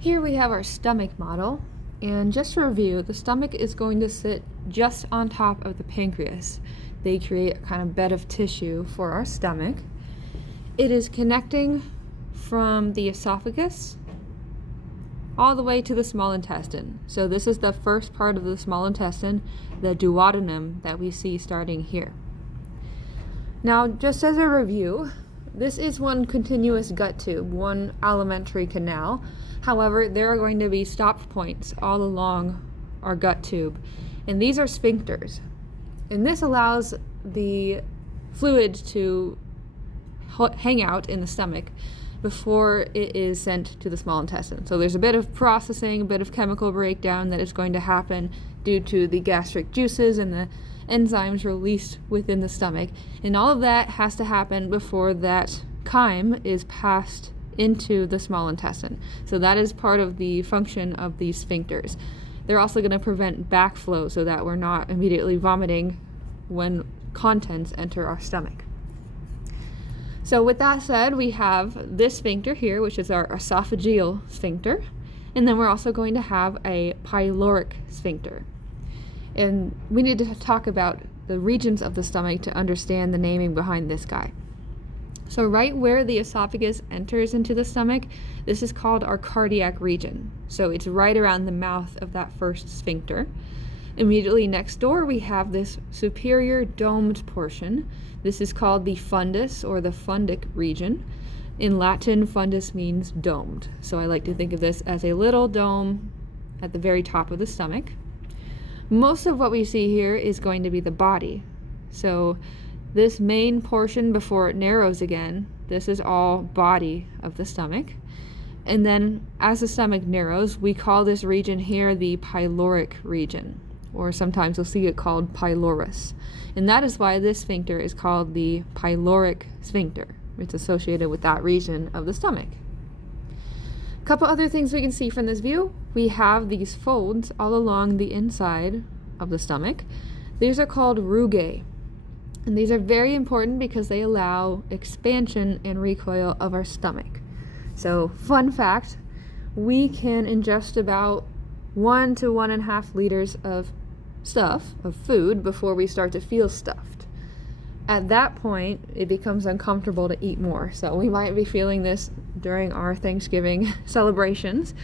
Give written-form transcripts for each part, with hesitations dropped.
Here we have our stomach model, and just to review, the stomach is going to sit just on top of the pancreas. They create a kind of bed of tissue for our stomach. It is connecting from the esophagus all the way to the small intestine. So this is the first part of the small intestine, the duodenum that we see starting here. Now, just as a review, this is one continuous gut tube, one alimentary canal. However, there are going to be stop points all along our gut tube, and these are sphincters. And this allows the fluid to hang out in the stomach before it is sent to the small intestine. So there's a bit of processing, a bit of chemical breakdown that is going to happen due to the gastric juices and the enzymes released within the stomach. And all of that has to happen before that chyme is passed into the small intestine. So that is part of the function of these sphincters. They're also going to prevent backflow so that we're not immediately vomiting when contents enter our stomach. So with that said, we have this sphincter here, which is our esophageal sphincter, and then we're also going to have a pyloric sphincter. And we need to talk about the regions of the stomach to understand the naming behind this guy. So right where the esophagus enters into the stomach, this is called our cardiac region. So it's right around the mouth of that first sphincter. Immediately next door, we have this superior domed portion. This is called the fundus or the fundic region. In Latin, fundus means domed. So I like to think of this as a little dome at the very top of the stomach. Most of what we see here is going to be the body. So this main portion before it narrows again, this is all body of the stomach. And then as the stomach narrows, we call this region here the pyloric region, or sometimes you'll see it called pylorus. And that is why this sphincter is called the pyloric sphincter. It's associated with that region of the stomach. A couple other things we can see from this view. We have these folds all along the inside of the stomach. These are called rugae. And these are very important because they allow expansion and recoil of our stomach. So, fun fact, we can ingest about 1 to 1.5 liters of food, before we start to feel stuffed. At that point, it becomes uncomfortable to eat more. So we might be feeling this during our Thanksgiving celebrations.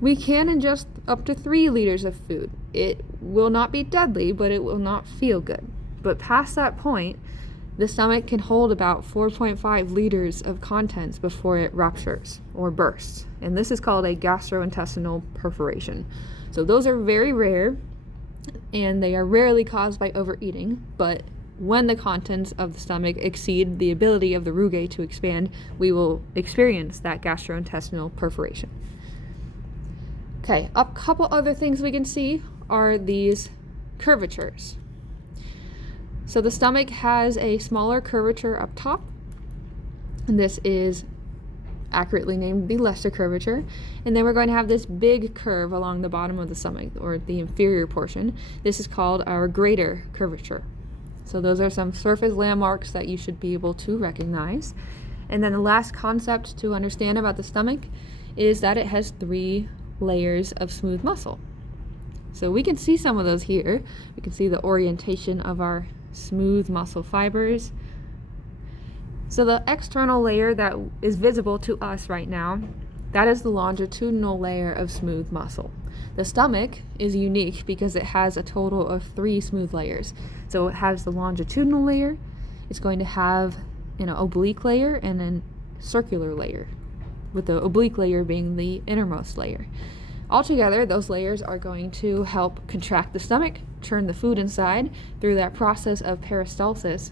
We can ingest up to 3 liters of food. It will not be deadly, but it will not feel good. But past that point, the stomach can hold about 4.5 liters of contents before it ruptures or bursts. And this is called a gastrointestinal perforation. So those are very rare, and they are rarely caused by overeating, but when the contents of the stomach exceed the ability of the rugae to expand, we will experience that gastrointestinal perforation. Okay, a couple other things we can see are these curvatures. So the stomach has a smaller curvature up top, and this is accurately named the lesser curvature. And then we're going to have this big curve along the bottom of the stomach, or the inferior portion. This is called our greater curvature. So those are some surface landmarks that you should be able to recognize. And then the last concept to understand about the stomach is that it has 3 layers of smooth muscle. So we can see some of those here. We can see the orientation of our smooth muscle fibers. So the external layer that is visible to us right now, that is the longitudinal layer of smooth muscle. The stomach is unique because it has a total of 3 smooth layers. So it has the longitudinal layer, it's going to have an oblique layer and a circular layer, with the oblique layer being the innermost layer. Altogether, those layers are going to help contract the stomach, turn the food inside through that process of peristalsis,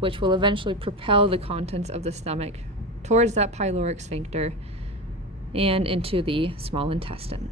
which will eventually propel the contents of the stomach towards that pyloric sphincter and into the small intestine.